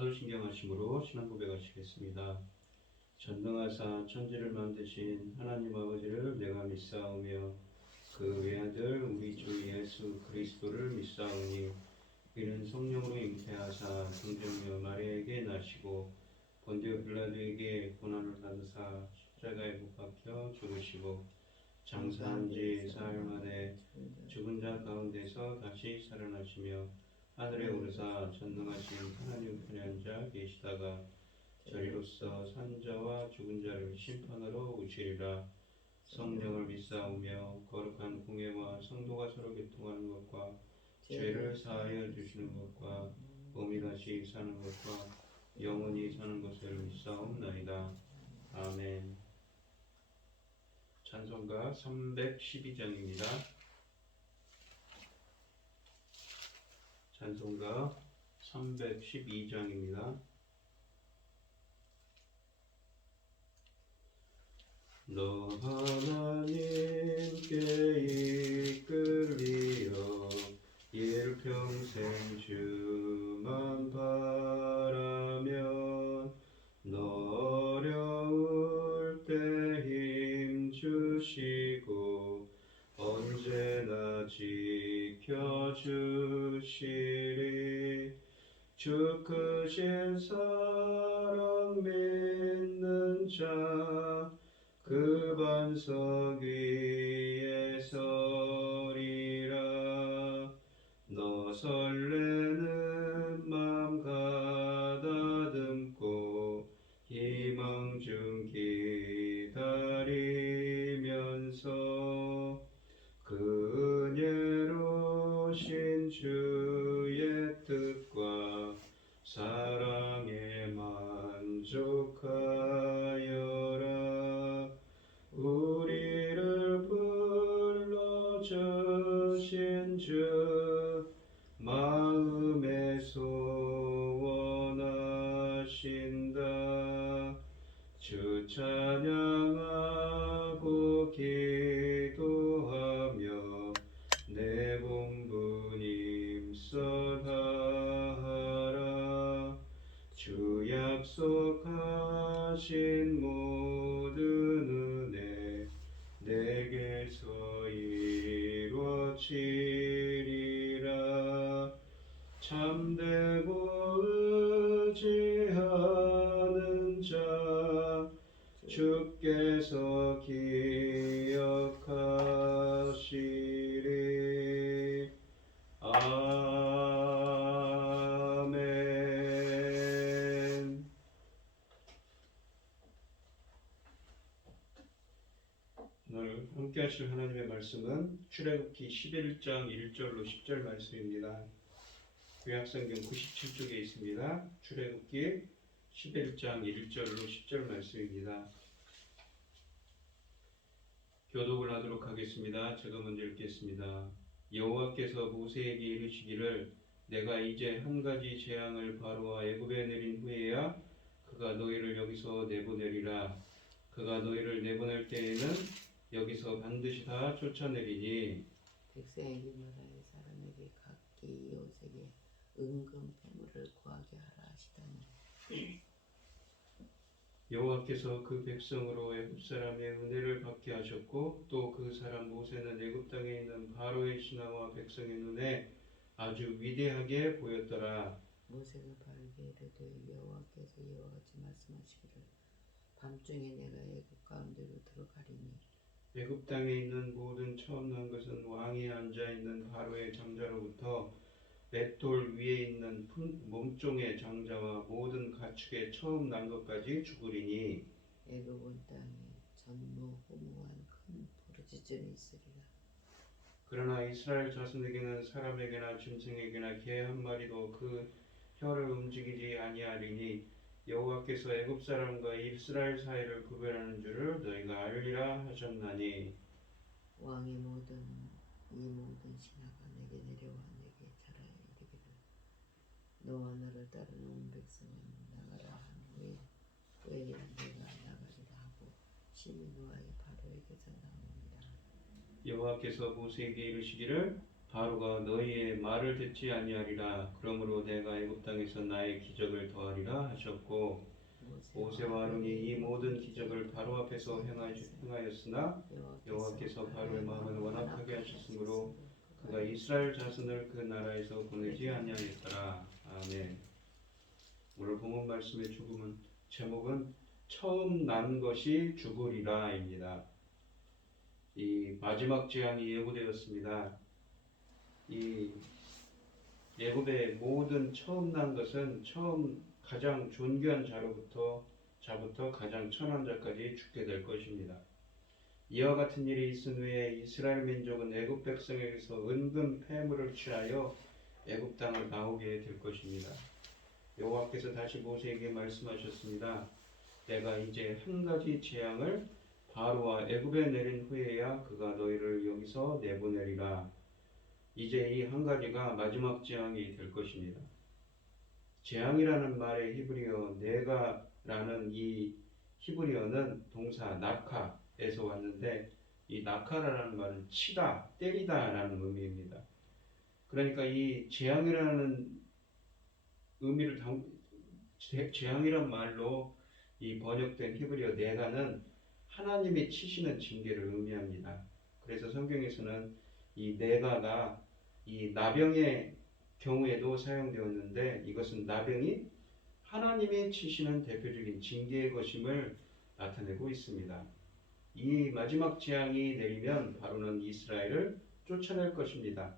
사도신경하심으로 신앙 고백하시겠습니다. 전능하사 천지를 만드신 하나님 아버지를 내가 믿사오며 그 외아들 우리 주 예수 그리스도를 믿사오니 이는 성령으로 잉태하사 성령녀 마리아에게 나시고 본디오 빌라도에게 고난을 받으사 십자가에 못 박혀 죽으시고 장사한 지 사흘 만에 죽은 자 가운데서 다시 살아나시며 하늘에 오르사 전능하신 하나님 편에 앉아 계시다가 저리로서 산 자와 죽은 자를 심판하러 오시리라. 성령을 믿사오며 거룩한 공예와 성도가 서로 교통하는 것과 죄를 사하여 주시는 것과 몸이 다시 사는 것과 영원히 사는 것을 믿사옵나이다. 아멘. 찬송가 312장입니다. 찬송가 312장입니다. 너 하나님께 이끌리어 일평생 주만 바라면 너 어려울 때 힘 주시고 언제나 지켜주시리. 주 크신 사랑 믿는 자 그 반석 위에 서리라. 너 설레는 맘 가다듬고 희망 중 기다리면서 그 은혜로우신 주의 뜻과 사랑에 만족하여라. 우리를 불러주신 주 마음에 소원하신다. 주 찬양하고 기도하며 내 본분 힘써다하라. 주 약속하신 모든 은혜 내게서 이루어지리라. 참되고 의지하는 자 주께서 기억하시리. 아멘. 오늘 함께 하실 하나님의 말씀은 출애굽기 11장 1절로 10절 말씀입니다. 구약성경 97쪽에 있습니다. 출애굽기 11장 1절로 10절 말씀입니다. 교독을 하도록 하겠습니다. 제가 먼저 읽겠습니다. 여호와께서 모세에게 이르시기를 내가 이제 한 가지 재앙을 바로와 애굽에 내린 후에야 그가 너희를 여기서 내보내리라. 그가 너희를 내보낼 때에는 여기서 반드시 다 쫓아내리니 백성에게 말하여 사람에게 각기 이웃에게 은금 패물을 구하게 하라 하시다니. 여호와께서 그 백성으로 애굽 사람의 은혜를 받게 하셨고 또 그 사람 모세는 애굽 땅에 있는 바로의 신하와 백성의 눈에 아주 위대하게 보였더라. 모세가 바로에게 이르되 여호와께서 이와 같이 말씀하시기를 밤중에 내가 애굽 가운데로 들어가리니 애굽 땅에 있는 모든 처음 난 것은 왕이 앉아 있는 바로의 장자로부터 맷돌 위에 있는 몸종의 장자와 모든 가축의 처음 난 것까지 죽으리니 애굽 온 땅에 전무후무한 큰 부르짖음이 있으리라. 그러나 이스라엘 자손에게는 사람에게나 짐승에게나 개 한 마리도 그 혀를 움직이지 아니하리니 여호와께서 애굽 사람과 이스라엘 사이를 구별하는 줄을 너희가 알리라 하셨나니. 왕의 모든 신하가 내게 내려와 내게 절하여 이르기를 너와 너를 따르는 온 백성은 나가라 한 후에 내가 나가리라 하고 심히 노하여 바로에게서 나오니라. 여호와께서 모세에게 이르시기를 바로가 너희의 말을 듣지 아니하리라. 그러므로 내가 애굽 땅에서 나의 기적을 더하리라 하셨고, 모세와 아론이 이 모든 기적을 바로 앞에서 행하였으나 여호와께서 바로의 마음을 완악하게 하셨으므로 그가 이스라엘 자손을 그 나라에서 보내지 아니하였더라. 아멘. 오늘 본문 말씀의 제목은 처음 난 것이 죽으리라입니다. 이 마지막 재앙이 예고되었습니다. 이 예굽의 모든 처음 난 것은 가장 존귀한 자부터 가장 천한 자까지 죽게 될 것입니다. 이와 같은 일이 있은 후에 이스라엘 민족은 애굽 백성에게서 은근 패물을 취하여 애굽 땅을 나오게 될 것입니다. 여호와께서 다시 모세에게 말씀하셨습니다. 내가 이제 한 가지 재앙을 바로와 애굽에 내린 후에야 그가 너희를 여기서 내보내리라. 이제 이 한 가지가 마지막 재앙이 될 것입니다. 재앙이라는 말의 히브리어 네가라는 이 히브리어는 동사 나카에서 왔는데, 이 나카라는 말은 치다, 때리다라는 의미입니다. 그러니까 이 재앙이라는 의미를 재앙이란 말로 이 번역된 히브리어 네가는 하나님이 치시는 징계를 의미합니다. 그래서 성경에서는 이 네가가 이 나병의 경우에도 사용되었는데, 이것은 나병이 하나님이 치시는 대표적인 징계의 것임을 나타내고 있습니다. 이 마지막 재앙이 내리면 바로는 이스라엘을 쫓아낼 것입니다.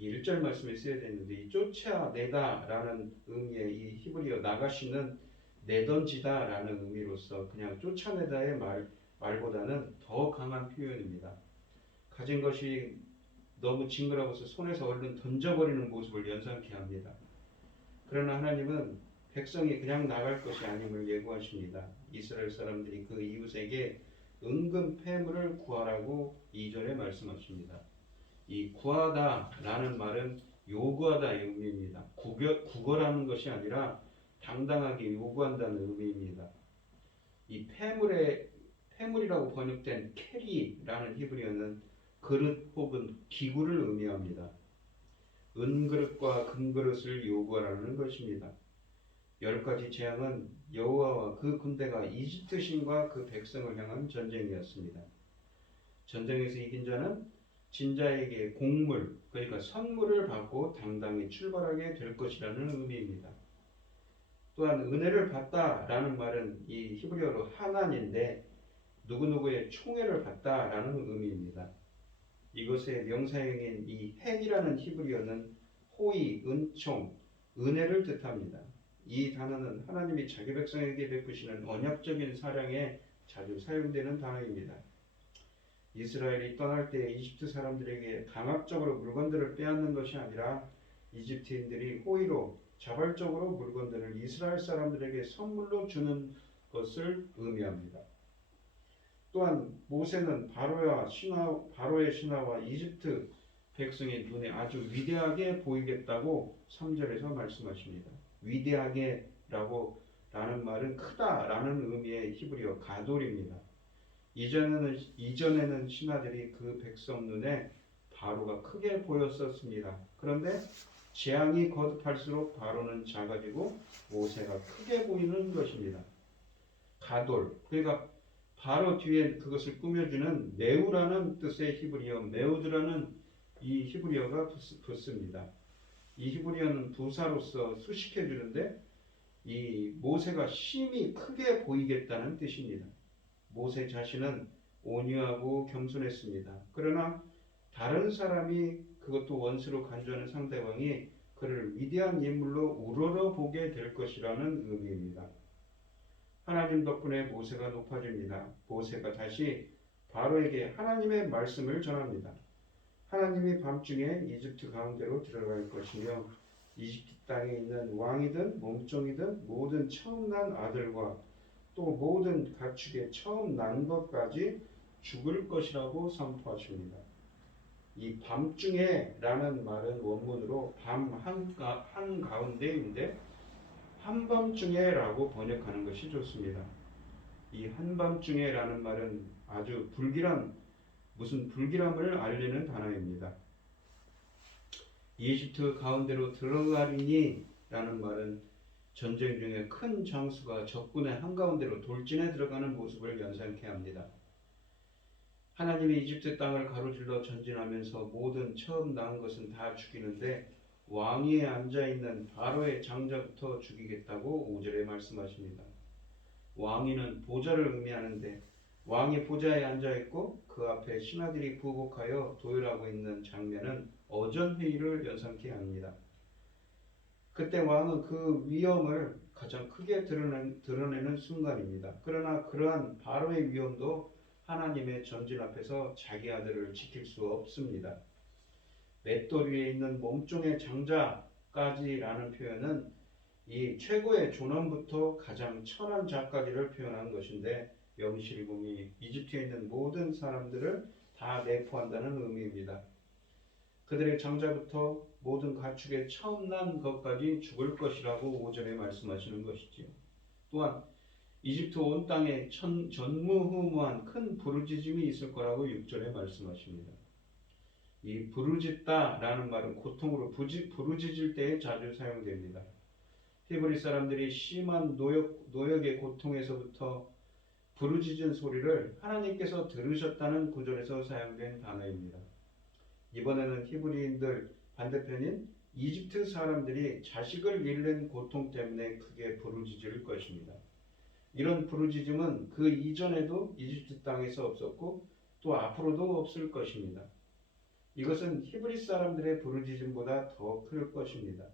1절 말씀에 써야 되는데, 이 쫓아내다라는 의미의 이 히브리어 나가시는 내던지다 라는 의미로서 그냥 쫓아내다의 말보다는 더 강한 표현입니다. 가진 것이 너무 징그러워서 손에서 얼른 던져버리는 모습을 연상케 합니다. 그러나 하나님은 백성이 그냥 나갈 것이 아님을 예고하십니다. 이스라엘 사람들이 그 이웃에게 은근 패물을 구하라고 2절에 말씀하십니다. 이 구하다라는 말은 요구하다의 의미입니다. 구걸하는 것이 아니라 당당하게 요구한다는 의미입니다. 이 패물이라고 번역된 캐리라는 히브리어는 그릇 혹은 기구를 의미합니다. 은그릇과 금그릇을 요구하라는 것입니다. 10가지 재앙은 여호와와 그 군대가 이집트 신과 그 백성을 향한 전쟁이었습니다. 전쟁에서 이긴 자는 진자에게 공물, 그러니까 선물을 받고 당당히 출발하게 될 것이라는 의미입니다. 또한 은혜를 받다라는 말은 이 히브리어로 하난인데, 누구누구의 총애를 받다라는 의미입니다. 이것의 명사형인 이 헨이라는 히브리어는 호의, 은총, 은혜를 뜻합니다. 이 단어는 하나님이 자기 백성에게 베푸시는 언약적인 사랑에 자주 사용되는 단어입니다. 이스라엘이 떠날 때 이집트 사람들에게 강압적으로 물건들을 빼앗는 것이 아니라 이집트인들이 호의로 자발적으로 물건들을 이스라엘 사람들에게 선물로 주는 것을 의미합니다. 또한 모세는 바로의 신하와 이집트 백성의 눈에 아주 위대하게 보이겠다고 3절에서 말씀하십니다. 위대하게 라는 말은 크다라는 의미의 히브리어 가돌입니다. 이전에는 신하들이 그 백성 눈에 바로가 크게 보였었습니다. 그런데 재앙이 거듭할수록 바로는 작아지고 모세가 크게 보이는 것입니다. 가돌, 그러니까 바로 뒤에 그것을 꾸며주는 메우라는 뜻의 히브리어 메우드라는 이 히브리어가 붙습니다. 이 히브리어는 부사로서 수식해 주는데, 이 모세가 심히 크게 보이겠다는 뜻입니다. 모세 자신은 온유하고 겸손했습니다. 그러나 다른 사람이, 그것도 원수로 간주하는 상대방이 그를 위대한 인물로 우러러보게 될 것이라는 의미입니다. 하나님 덕분에 모세가 높아집니다. 모세가 다시 바로에게 하나님의 말씀을 전합니다. 하나님이 밤중에 이집트 가운데로 들어갈 것이며 이집트 땅에 있는 왕이든 몸종이든 모든 처음 난 아들과 또 모든 가축의 처음 난 것까지 죽을 것이라고 선포하십니다. 이 밤중에 라는 말은 원문으로 밤 한가운데인데 한밤중에 라고 번역하는 것이 좋습니다. 이 한밤중에 라는 말은 아주 불길함을 알리는 단어입니다. 이집트 가운데로 들어가리니 라는 말은 전쟁 중에 큰 장수가 적군의 한가운데로 돌진해 들어가는 모습을 연상케 합니다. 하나님이 이집트 땅을 가로질러 전진하면서 모든 처음 낳은 것은 다 죽이는데 왕위에 앉아있는 바로의 장자부터 죽이겠다고 5절에 말씀하십니다. 왕위는 보좌를 의미하는데 왕이 보좌에 앉아있고 그 앞에 신하들이 부복하여 도열하고 있는 장면은 어전회의를 연상케 합니다. 그때 왕은 그 위엄을 가장 크게 드러내는 순간입니다. 그러나 그러한 바로의 위엄도 하나님의 전진 앞에서 자기 아들을 지킬 수 없습니다. 맷돌 위에 있는 몸종의 장자까지라는 표현은 이 최고의 존엄부터 가장 천한 자까지를 표현한 것인데 명실이 보니 이집트에 있는 모든 사람들을 다 내포한다는 의미입니다. 그들의 장자부터 모든 가축의 처음 난 것까지 죽을 것이라고 5절에 말씀하시는 것이지요. 또한 이집트 온 땅에 전무후무한 큰 부르짖음이 있을 거라고 6절에 말씀하십니다. 이 부르짖다라는 말은 고통으로 부르짖을 때에 자주 사용됩니다. 히브리 사람들이 심한 노역의 고통에서부터 부르짖은 소리를 하나님께서 들으셨다는 구절에서 사용된 단어입니다. 이번에는 히브리인들 반대편인 이집트 사람들이 자식을 잃는 고통 때문에 크게 부르짖을 것입니다. 이런 부르짖음은 그 이전에도 이집트 땅에서 없었고 또 앞으로도 없을 것입니다. 이것은 히브리 사람들의 부르짖음보다 더 클 것입니다.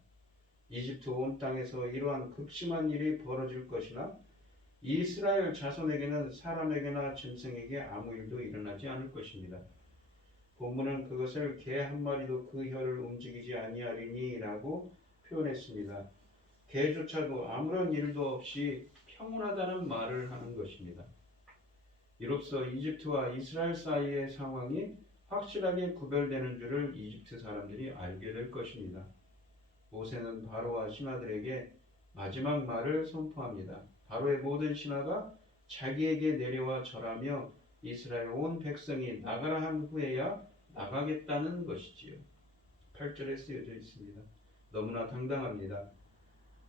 이집트 온 땅에서 이러한 극심한 일이 벌어질 것이나 이스라엘 자손에게는 사람에게나 짐승에게 아무 일도 일어나지 않을 것입니다. 본문은 그것을 개 한 마리도 그 혀를 움직이지 아니하리니 라고 표현했습니다. 개조차도 아무런 일도 없이 평온하다는 말을 하는 것입니다. 이로써 이집트와 이스라엘 사이의 상황이 확실하게 구별되는 줄을 이집트 사람들이 알게 될 것입니다. 모세는 바로와 신하들에게 마지막 말을 선포합니다. 바로의 모든 신하가 자기에게 내려와 절하며 이스라엘 온 백성이 나가라 한 후에야 나가겠다는 것이지요. 8절에 쓰여져 있습니다. 너무나 당당합니다.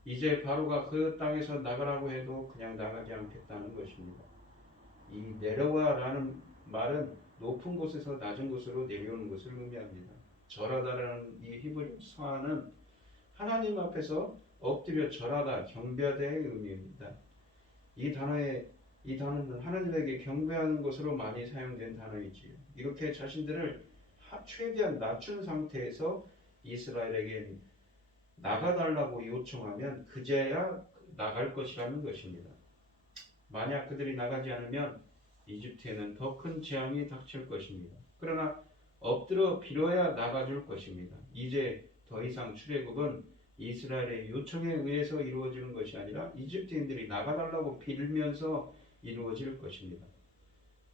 이제 바로가 그 땅에서 나가라고 해도 그냥 나가지 않겠다는 것입니다. 이 내려와라는 말은 높은 곳에서 낮은 곳으로 내려오는 것을 의미합니다. 절하다라는 이 히브리 서한은 하나님 앞에서 엎드려 절하다, 경배하다의 의미입니다. 이 단어는 하나님에게 경배하는 것으로 많이 사용된 단어이지요. 이렇게 자신들을 최대한 낮춘 상태에서 이스라엘에게 나가달라고 요청하면 그제야 나갈 것이라는 것입니다. 만약 그들이 나가지 않으면 이집트에는 더 큰 재앙이 닥칠 것입니다. 그러나 엎드려 빌어야 나가줄 것입니다. 이제 더 이상 출애굽은 이스라엘의 요청에 의해서 이루어지는 것이 아니라 이집트인들이 나가달라고 빌면서 이루어질 것입니다.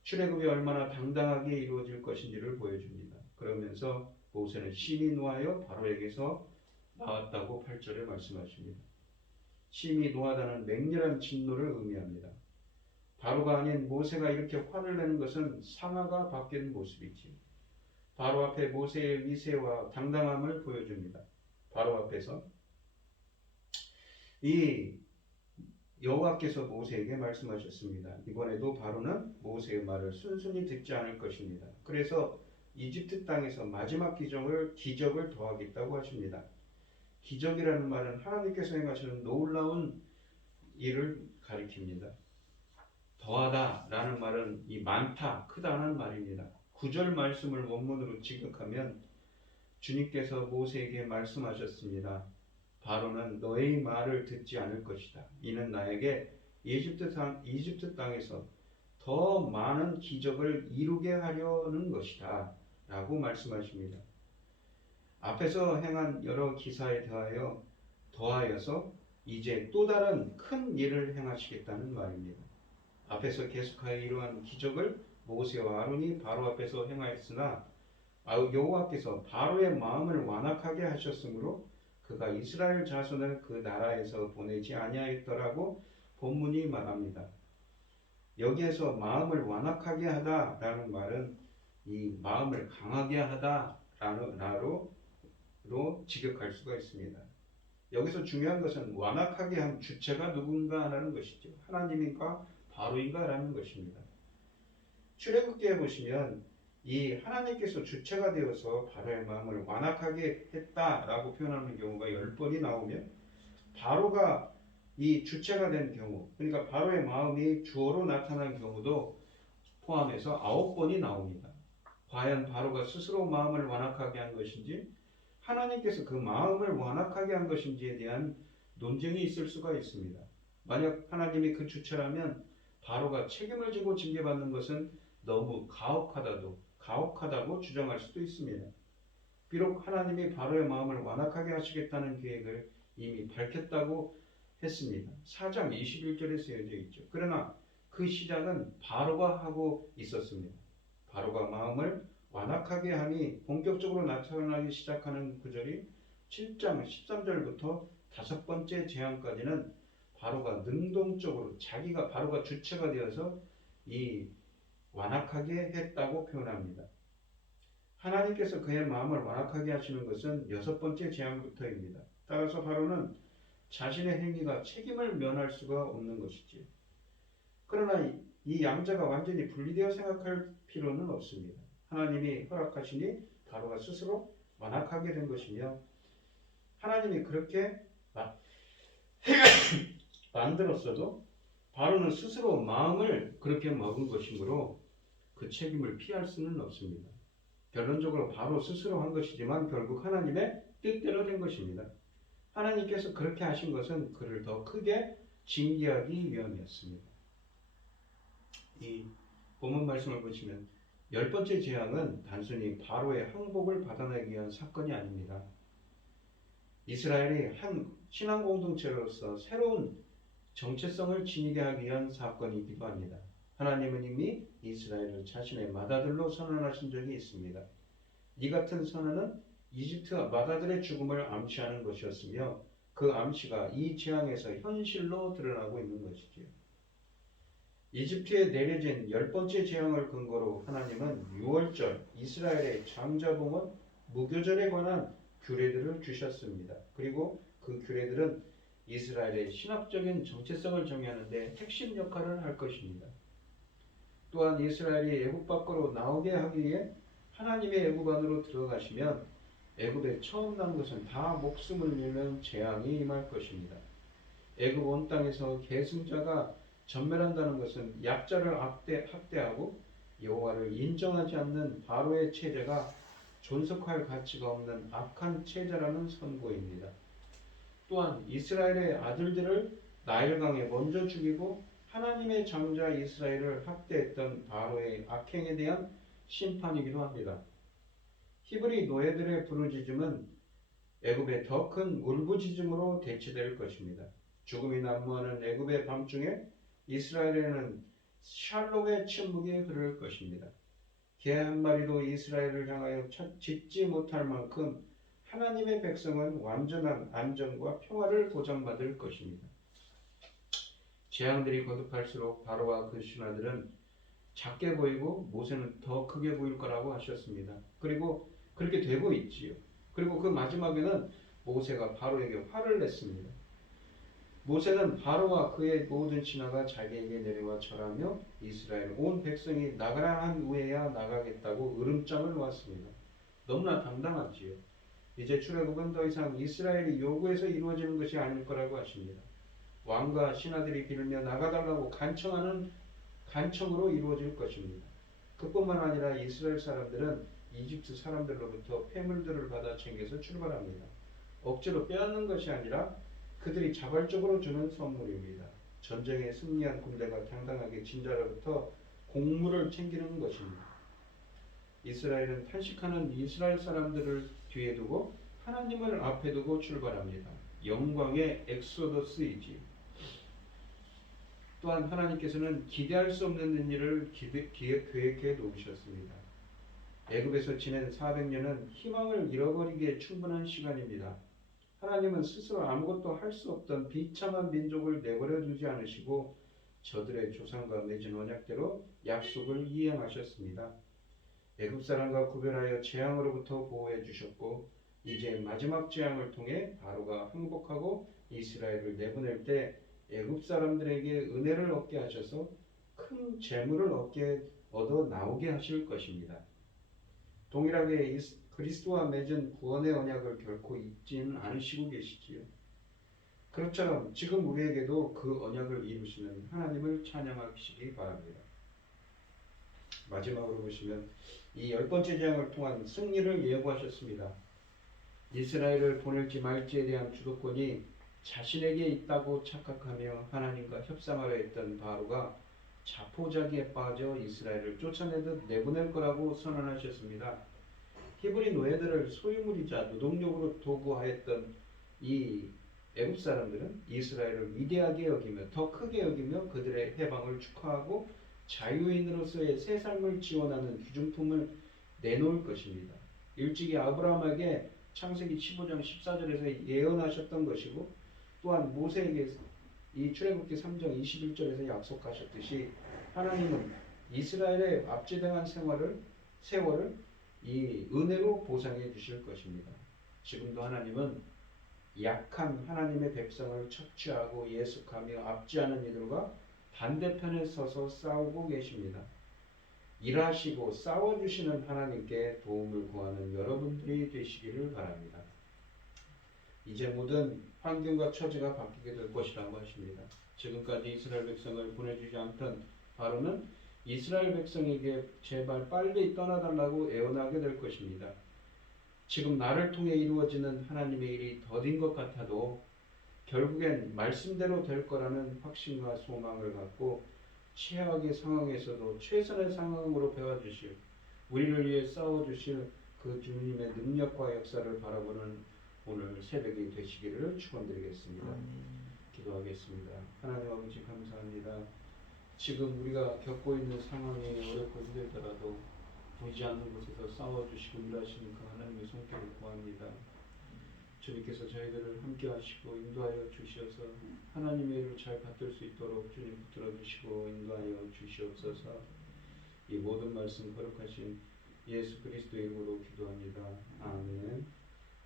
출애굽이 얼마나 당당하게 이루어질 것인지를 보여줍니다. 그러면서 모세는 심히 노하여 바로에게서 나왔다고 8절에 말씀하십니다. 심히 노하다는 맹렬한 진노를 의미합니다. 바로가 아닌 모세가 이렇게 화를 내는 것은 상하가 바뀐 모습이지요. 바로 앞에 모세의 위세와 당당함을 보여줍니다. 바로 앞에서 이 여호와께서 모세에게 말씀하셨습니다. 이번에도 바로는 모세의 말을 순순히 듣지 않을 것입니다. 그래서 이집트 땅에서 마지막 기적을 더하겠다고 하십니다. 기적이라는 말은 하나님께서 행하시는 놀라운 일을 가리킵니다. 더하다라는 말은 이 많다, 크다는 말입니다. 9절 말씀을 원문으로 지극하면 주님께서 모세에게 말씀하셨습니다. 바로는 너의 말을 듣지 않을 것이다. 이는 나에게 이집트 땅에서 더 많은 기적을 이루게 하려는 것이다. 라고 말씀하십니다. 앞에서 행한 여러 기사에 더하여서 이제 또 다른 큰 일을 행하시겠다는 말입니다. 앞에서 계속하여 이러한 기적을 모세와 아론이 바로 앞에서 행하였으나 여호와께서 바로의 마음을 완악하게 하셨으므로 그가 이스라엘 자손을 그 나라에서 보내지 아니하였더라고 본문이 말합니다. 여기에서 마음을 완악하게 하다라는 말은 이 마음을 강하게 하다라로 직역할 수가 있습니다. 여기서 중요한 것은 완악하게 한 주체가 누군가 하는 것이죠. 하나님인가 바로인가라는 것입니다. 출애굽기에 보시면 이 하나님께서 주체가 되어서 바로의 마음을 완악하게 했다라고 표현하는 경우가 10번이 나오면 바로가 이 주체가 된 경우, 그러니까 바로의 마음이 주어로 나타난 경우도 포함해서 9번이 나옵니다. 과연 바로가 스스로 마음을 완악하게 한 것인지 하나님께서 그 마음을 완악하게 한 것인지에 대한 논쟁이 있을 수가 있습니다. 만약 하나님이 그 주체라면 바로가 책임을 지고 징계받는 것은 너무 가혹하다고 주장할 수도 있습니다. 비록 하나님이 바로의 마음을 완악하게 하시겠다는 계획을 이미 밝혔다고 했습니다. 4장 21절에 쓰여져 있죠. 그러나 그 시작은 바로가 하고 있었습니다. 바로가 마음을 완악하게 함이 본격적으로 나타나기 시작하는 구절이 7장 13절부터 5번째 재앙까지는 바로가 능동적으로 바로가 주체가 되어서 이 완악하게 했다고 표현합니다. 하나님께서 그의 마음을 완악하게 하시는 것은 6번째 재앙부터입니다. 따라서 바로는 자신의 행위가 책임을 면할 수가 없는 것이지요. 그러나 이 양자가 완전히 분리되어 생각할 필요는 없습니다. 하나님이 허락하시니 바로가 스스로 완악하게 된 것이며 하나님이 그렇게 만들었어도 바로는 스스로 마음을 그렇게 먹은 것이므로 그 책임을 피할 수는 없습니다. 결론적으로 바로 스스로 한 것이지만 결국 하나님의 뜻대로 된 것입니다. 하나님께서 그렇게 하신 것은 그를 더 크게 징계하기 위함이었습니다. 이 본문 말씀을 보시면 10번째 재앙은 단순히 바로의 항복을 받아내기 위한 사건이 아닙니다. 이스라엘이 한 신앙 공동체로서 새로운 정체성을 지니게 하기 위한 사건이기도 합니다. 하나님은 이미 이스라엘을 자신의 맏아들로 선언하신 적이 있습니다. 이 같은 선언은 이집트 맏아들의 죽음을 암시하는 것이었으며 그 암시가 이 재앙에서 현실로 드러나고 있는 것이지요. 이집트에 내려진 10번째 재앙을 근거로 하나님은 6월절 이스라엘의 장자봉헌 무교절에 관한 규례들을 주셨습니다. 그리고 그 규례들은 이스라엘의 신학적인 정체성을 정의하는 데 핵심 역할을 할 것입니다. 또한 이스라엘이 애굽 밖으로 나오게 하기 위해 하나님의 애굽 안으로 들어가시면 애굽에 처음 난 것은 다 목숨을 잃는 재앙이 임할 것입니다. 애굽 온 땅에서 계승자가 전멸한다는 것은 약자를 학대하고 여호와를 인정하지 않는 바로의 체제가 존속할 가치가 없는 악한 체제라는 선고입니다. 또한 이스라엘의 아들들을 나일강에 먼저 죽이고 하나님의 장자 이스라엘을 학대했던 바로의 악행에 대한 심판이기도 합니다. 히브리 노예들의 부르짖음은 애굽의 더 큰 울부짖음으로 대체될 것입니다. 죽음이 난무하는 애굽의 밤중에 이스라엘에는 샬롬의 침묵이 흐를 것입니다. 개 한 마리도 이스라엘을 향하여 짖지 못할 만큼 하나님의 백성은 완전한 안전과 평화를 보장받을 것입니다. 재앙들이 거듭할수록 바로와 그 신하들은 작게 보이고 모세는 더 크게 보일 거라고 하셨습니다. 그리고 그렇게 되고 있지요. 그리고 그 마지막에는 모세가 바로에게 화를 냈습니다. 모세는 바로와 그의 모든 신하가 자기에게 내려와 절하며 이스라엘 온 백성이 나가라 한 후에야 나가겠다고 으름장을 놓았습니다. 너무나 당당하지요. 이제 출애굽은 더 이상 이스라엘이 요구해서 이루어지는 것이 아닐 거라고 하십니다. 왕과 신하들이 빌며 나가달라고 간청하는 간청으로 이루어질 것입니다. 그뿐만 아니라 이스라엘 사람들은 이집트 사람들로부터 폐물들을 받아 챙겨서 출발합니다. 억지로 빼앗는 것이 아니라 그들이 자발적으로 주는 선물입니다. 전쟁에 승리한 군대가 당당하게 진자로부터 곡물을 챙기는 것입니다. 이스라엘은 탄식하는 이스라엘 사람들을 뒤에 두고 하나님을 앞에 두고 출발합니다. 영광의 엑소더스이지. 또한 하나님께서는 기대할 수 없는 일을 계획해 놓으셨습니다. 애굽에서 지낸 400년은 희망을 잃어버리기에 충분한 시간입니다. 하나님은 스스로 아무것도 할 수 없던 비참한 민족을 내버려 두지 않으시고 저들의 조상과 맺은 언약대로 약속을 이행하셨습니다. 애굽 사람과 구별하여 재앙으로부터 보호해 주셨고 이제 마지막 재앙을 통해 바로가 항복하고 이스라엘을 내보낼 때 애굽 사람들에게 은혜를 얻게 하셔서 큰 재물을 얻어 나오게 하실 것입니다. 동일하게 그리스도와 맺은 구원의 언약을 결코 잊지는 않으시고 계시지요. 그것처럼 지금 우리에게도 그 언약을 이루시는 하나님을 찬양하시기 바랍니다. 마지막으로 보시면 이 10번째 재앙을 통한 승리를 예고하셨습니다. 이스라엘을 보낼지 말지에 대한 주도권이 자신에게 있다고 착각하며 하나님과 협상하려 했던 바로가 자포자기에 빠져 이스라엘을 쫓아내듯 내보낼 거라고 선언하셨습니다. 히브리 노예들을 소유물이자 노동력으로 도구하였던 이 애굽 사람들은 이스라엘을 위대하게 여기며 더 크게 여기며 그들의 해방을 축하하고 자유인으로서의 새 삶을 지원하는 귀중품을 내놓을 것입니다. 일찍이 아브라함에게 창세기 15장 14절에서 예언하셨던 것이고 또한 모세에게 이 출애굽기 3장 21절에서 약속하셨듯이 하나님은 이스라엘의 압제당한 세월을 이 은혜로 보상해 주실 것입니다. 지금도 하나님은 약한 하나님의 백성을 착취하고 예속하며 압제하는 이들과 반대편에 서서 싸우고 계십니다. 일하시고 싸워주시는 하나님께 도움을 구하는 여러분들이 되시기를 바랍니다. 이제 모든 환경과 처지가 바뀌게 될 것이라고 하십니다. 지금까지 이스라엘 백성을 보내주지 않던 바로는 이스라엘 백성에게 제발 빨리 떠나달라고 애원하게 될 것입니다. 지금 나를 통해 이루어지는 하나님의 일이 더딘 것 같아도 결국엔 말씀대로 될 거라는 확신과 소망을 갖고 최악의 상황에서도 최선의 상황으로 배워주실 우리를 위해 싸워주실 그 주님의 능력과 역사를 바라보는 오늘 새벽이 되시기를 축원드리겠습니다. 기도하겠습니다. 하나님 아버지 감사합니다. 지금 우리가 겪고 있는 상황이 어렵고 힘들더라도 보이지 않는 곳에서 싸워주시고 일하시는 그 하나님의 손길을 구합니다. 주님께서 저희들을 함께 하시고 인도하여 주시어서 하나님의 일을 잘 받들 수 있도록 주님 붙들어 주시고 인도하여 주시옵소서. 이 모든 말씀 거룩하신 예수 그리스도의 이름으로 기도합니다. 아멘.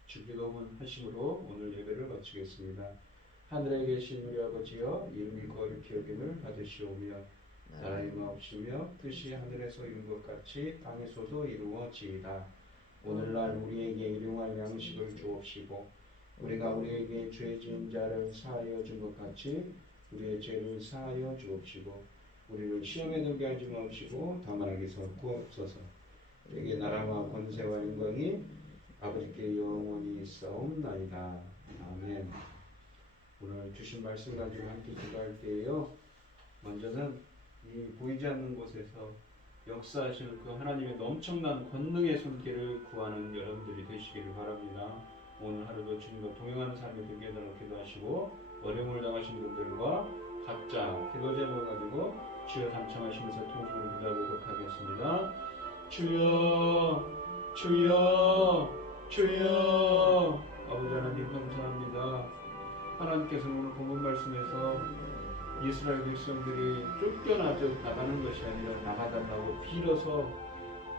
주기도문 하심으로 오늘 예배를 마치겠습니다. 하늘에 계신 우리 아버지여 이름이 거룩히 여김을 받으시오며 나라의 마옵시며 뜻이 하늘에서 이룬 것 같이 땅에서도 이루어지이다. 오늘날 우리에게 일용할 양식을 주옵시고 우리가 우리에게 죄 지은 자를 사하여 준 것 같이 우리의 죄를 사하여 주옵시고 우리를 시험에 들게 하지 마옵시고 다만 악에서 구하옵소서. 우리에게 나라와 권세와 영광이 아버지께 영원히 있사옵나이다. 아멘. 오늘 주신 말씀 가지고 함께 기도할 때에요. 먼저는 이 보이지 않는 곳에서 역사하시는 그 하나님의 엄청난 권능의 손길을 구하는 여러분들이 되시기를 바랍니다. 오늘 하루도 주님과 동행하는 삶이 되게 해달라고 기도하시고 어려움을 당하신 분들과 각자 기도 제목을 가지고 주여 담청하시면서 통성으로 기도하도록 하겠습니다. 주여 주여 주여. 아버지 하나님 감사합니다. 하나님께서 오늘 본문 말씀에서 이스라엘 백성들이 쫓겨나가는 것이 아니라 나가달라고 빌어서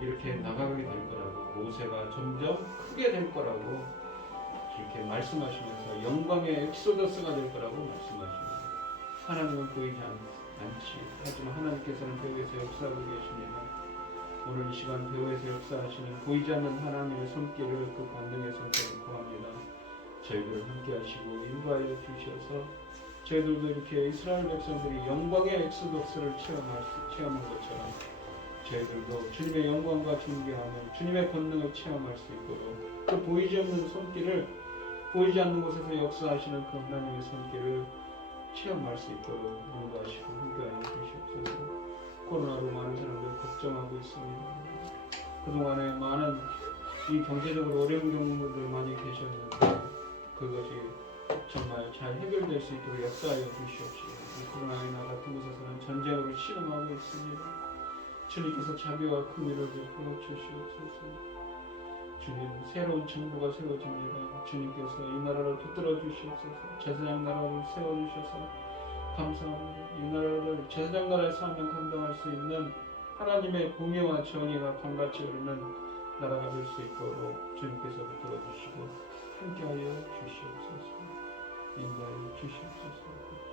이렇게 나가게 될 거라고 모세가 점점 크게 될 거라고 이렇게 말씀하시면서 영광의 엑소더스가 될 거라고 말씀하십니다. 하나님은 보이지 않지. 하지만 하나님께서는 배후에서 역사하고 계십니다. 오늘 이 시간 배후에서 역사하시는 보이지 않는 하나님의 손길을 그 권능의 손길을 구합니다. 저희들을 함께 하시고 인도하여 주셔서 저희들도 이렇게 이스라엘 백성들이 영광의 엑소더스를 체험한 것처럼 저희들도 주님의 영광과 존귀하며 주님의 권능을 체험할 수 있도록 그 보이지 않는 손길을 보이지 않는 곳에서 역사하시는 그 하나님의 손길을 체험할 수 있도록 인도하시고 함께하여 주시옵소서. 코로나로 많은 사람들 걱정하고 있습니다. 그동안에 많은 이 경제적으로 어려운 경우들 많이 계셨는데 그것이 정말 잘 해결될 수 있도록 역사하여 주시옵시고 이 코로나나 같은 곳에서는 전쟁으로 신음하고 있습니다. 주님께서 자비와 긍휼을 베풀어 주시옵소서. 주님 새로운 정부가 세워집니다. 주님께서 이 나라를 붙들어 주시옵소서. 제사장 나라를 세워주셔서 감사합니다. 이 나라를 제사장 나라의 사명 감당할 수 있는 하나님의 공의와 정의가 강같이 흐르는 나라가 될 수 있도록 주님께서 붙들어 주시고 함께하여 주시옵소서. 인도하여 주시옵소서.